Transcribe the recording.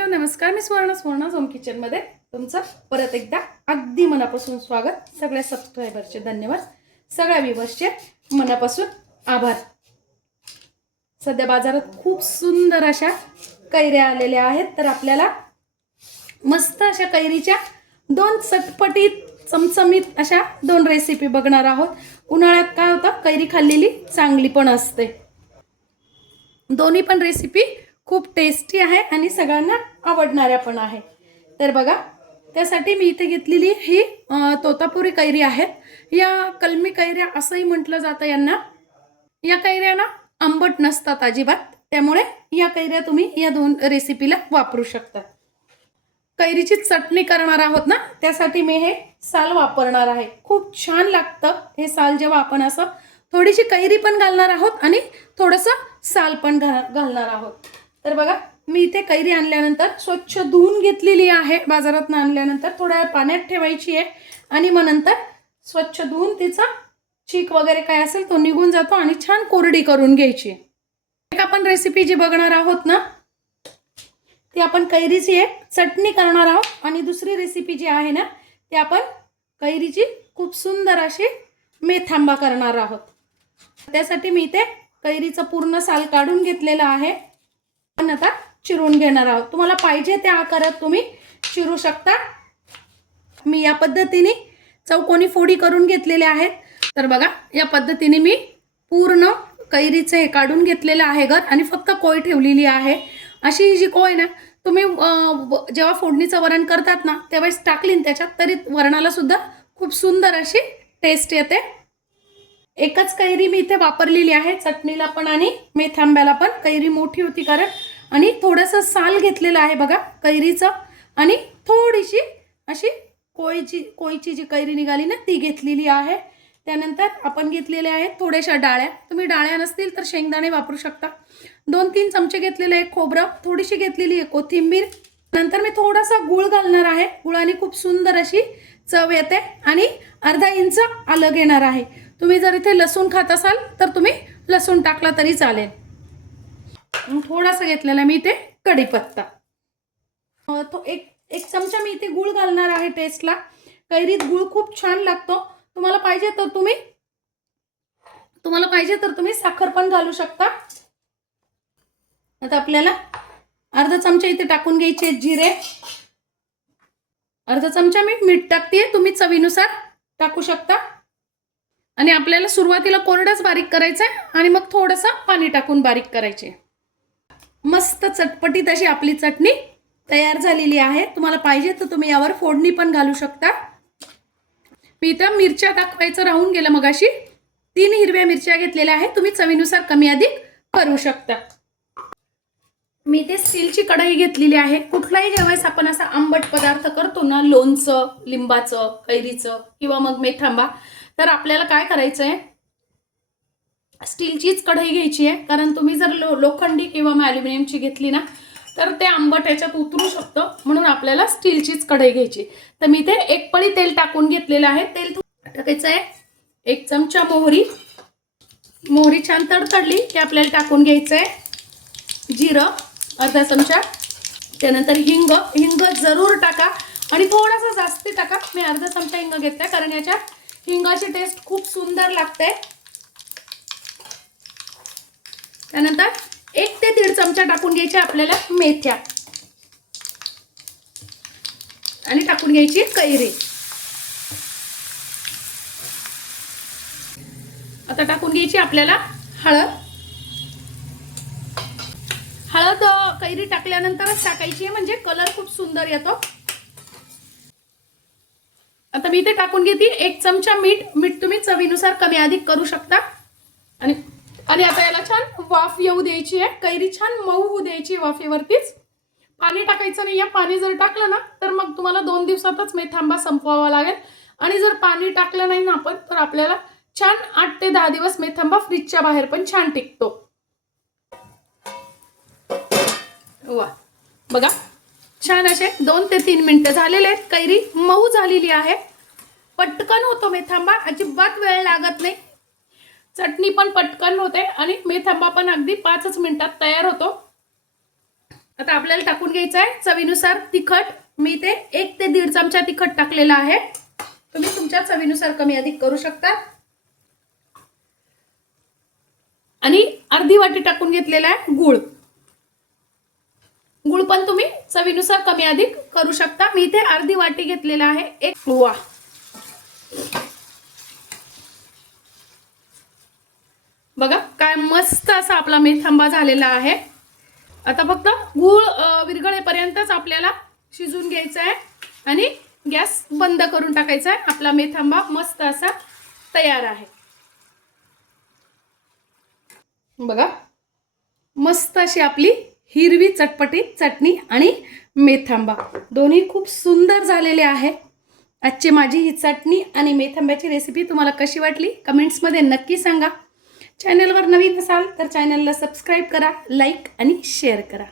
Hello नमस्कार, मी स्वर्ण home kitchen मध्ये तुमचं परत एकदा अगदी मनापासून स्वागत. सगळ्या सबस्क्रायबरचे धन्यवाद, सगळ्या व्ह्यूअर्सचे मनापासून आभार. सध्या बाजारात खूप सुंदर अशा कैऱ्या आलेल्या आहेत, तर आपल्याला मस्त अशा कैरीच्या दोन चटपटीत चमचमीत अशा दोन रेसिपी बघणार आहोत. उन्हाळ्यात काय होतं, कैरी खाल्लेली चांगली पण असते. दोन्ही पण रेसिपी खूप टेस्टी आहे आणि सगळ्यांना आवडणाऱ्या पण आहे. तर बघा, त्यासाठी मी इथे घेतलेली ही तोतापुरी कैरी आहे. या कलमी कैऱ्या असंही म्हटलं जातं यांना. या कैऱ्या ना आंबट नसतात अजिबात, त्यामुळे या कैऱ्या तुम्ही या दोन रेसिपीला वापरू शकता. कैरीची चटणी करणार आहोत ना, त्यासाठी मी हे साल वापरणार आहे. खूप छान लागतं हे साल जेव्हा आपण असं थोडीशी कैरी पण घालणार आहोत आणि थोडंसं साल पण घालणार आहोत. तर बघा, मी इथे कैरी आणल्यानंतर स्वच्छ धुवून घेतलेली आहे. बाजारातून आणल्यानंतर थोड्या पाण्यात ठेवायची आहे आणि मग नंतर स्वच्छ धुवून तिचा चीक वगैरे काय असेल तो निघून जातो आणि छान कोरडी करून घ्यायची. एक आपण रेसिपी जी बघणार आहोत ना, ती आपण कैरीची एक चटणी करणार आहोत आणि दुसरी रेसिपी जी आहे ना, ती आपण कैरीची खूप सुंदर अशी मेथांबा करणार आहोत. त्यासाठी मी इथे कैरीचं पूर्ण साल काढून घेतलेला आहे. पण आता चिरून घेणार आहोत. तुम्हाला पाहिजे त्या आकारात तुम्ही चिरू शकता. मी या पद्धतीने चौकोनी फोडी करून घेतलेल्या आहेत. तर बघा, या पद्धतीने मी पूर्ण कैरीचे हे काढून घेतलेलं आहे घर आणि फक्त कोय ठेवलेली आहे. अशी जी कोय ना, तुम्ही जेव्हा फोडणीचं वरण करतात ना, तेव्हाच टाकली त्याच्यात तरी वरणाला सुद्धा खूप सुंदर अशी टेस्ट येते. एकच कैरी मी इथे वापरलेली आहे, चटणीला पण आणि मेथांब्याला पण. कैरी मोठी होती कारण, आणि थोडंसं साल घेतलेलं आहे बघा कैरीचं, आणि थोडीशी अशी कोयची जी कैरी निघाली ना, ती घेतलेली आहे. त्यानंतर आपण घेतलेले आहेत थोड्याशा डाळ्या. तुम्ही डाळ्या नसतील तर शेंगदाणे वापरू शकता. 2-3 चमचे घेतलेले आहे खोबरं, थोडीशी घेतलेली आहे कोथिंबीर. नंतर मी थोडासा गूळ घालणार आहे. गुळाने खूप सुंदर अशी चव येते. आणि अर्धा इंच आलं घेणार आहे. तुम्ही जर इथे लसूण खात असाल तर तुम्ही लसूण टाकला तरी चालेल. थोडासा घेतलेला मी इथे कढीपत्ता. तो एक चमचा मी इथे गूळ घालणार आहे टेस्टला. कैरीत गूळ खूप छान लागतो. तुम्हाला पाहिजे तर तुम्ही साखर पण घालू शकता. आता आपल्याला अर्धा चमचा इथे टाकून घ्यायचे जिरे. अर्धा चमचा मी मीठ टाकते, तुम्ही चवीनुसार टाकू शकता. आणि आपल्याला सुरुवातीला कोरडंच बारीक करायचं आहे आणि मग थोडंसं पाणी टाकून बारीक करायचे. मस्त चटपटीत अशी आपली चटणी तयार झालेली आहे. तुम्हाला पाहिजे तर तुम्ही यावर फोडणी पण घालू शकता. मी इथं मिरच्या दाखवायचं राहून गेलं मगाशी. 3 हिरव्या मिरच्या घेतलेल्या आहेत. तुम्ही चवीनुसार कमी अधिक करू शकता. मी इथे स्टीलची कढई घेतलेली आहे. कुठलाही ज्यावेळेस आपण असा आंबट पदार्थ करतो ना, लोणचं, लिंबाचं, कैरीचं किंवा मग मेथांबा, तर आपल्याला काय करायचं आहे, स्टीलचीच कढई घ्यायची आहे. कारण तुम्ही जर लोखंडी किंवा ॲल्युमिनियमची घेतली ना, तर ते आंबट याच्यात उतरू शकतं. म्हणून आपल्याला स्टीलचीच कढई घ्यायची. तर मी इथे 1 पळी तेल टाकून घेतलेलं आहे. तेल टाकायचं आहे. 1 चमचा मोहरी छान तडतडली की आपल्याला टाकून घ्यायचं आहे जिरं अर्धा चमचा. त्यानंतर हिंग जरूर टाका आणि थोडासा जास्ती टाका. मी अर्धा चमचा हिंग घेतला कारण याच्यात हिंगाची टेस्ट खूप सुंदर लागते. त्यानंतर 1 ते 1.5 चमचा टाकून घ्यायचे आपल्याला मेथ्या आणि टाकून घ्यायची कैरी. आता टाकून घ्यायची आपल्याला हळद. कैरी टाकल्यानंतरच टाकायची आहे, म्हणजे कलर खूप सुंदर येतो. आता मी इथे टाकून घेते 1 चमचा मीठ तुम्ही चवीनुसार कमी अधिक करू शकता. आणि आता याला छान वाफ येऊ द्यायची आहे. कैरी छान मऊ होऊ द्यायची वाफेवरतीच. पाणी टाकायचं नाही. पाणी जर टाकलं ना, तर मग तुम्हाला 2 दिवसातच मेथांबा संपवावा लागेल. आणि जर पाणी टाकलं नाही ना आपण, तर आपल्याला छान 8 ते 10 दिवस मेथांबा फ्रीजच्या बाहेर पण छान टिकतो. वा, बघा छान असे 2 ते 3 मिनिटं झालेले आहेत. कैरी मऊ झालेली आहे. पटकन होतो मेथांबा, अजिबात वेळ लागत नाही. चटणी पण पटकन होते आणि मेथांबा पण अगदी 5च मिनिटात तयार होतो. आता आपल्याला टाकून घ्यायचं आहे चवीनुसार तिखट. मी ते 1 ते 1.5 चमचा तिखट टाकलेला आहे. तुम्ही तुमच्या चवीनुसार कमी अधिक करू शकता. आणि अर्धी वाटी टाकून घेतलेला आहे गूळ. गूळ पण तुम्ही चवीनुसार कमी अधिक करू शकता. मी इथे अर्धी वाटी घेतलेला आहे. एक ओवा. बघा काय मस्त असा आपला मेथांबा झालेला आहे. आता फक्त गूळ विरघळेपर्यंतच आपल्याला शिजून घ्यायचा आहे आणि गॅस बंद करून टाकायचा आहे. आपला मेथांबा मस्त असा तयार आहे. बघा मस्त अशी आपली हिरवी चटपटीत चटणी आणि मेथांबा दोन्ही खूप सुंदर झालेले आहे. आजची माझी ही चटणी आणि मेथांब्याची रेसिपी तुम्हाला कशी वाटली कमेंट्समध्ये नक्की सांगा. चॅनलवर नवीन असाल तर चॅनलला सबस्क्राईब करा, लाईक आणि शेअर करा.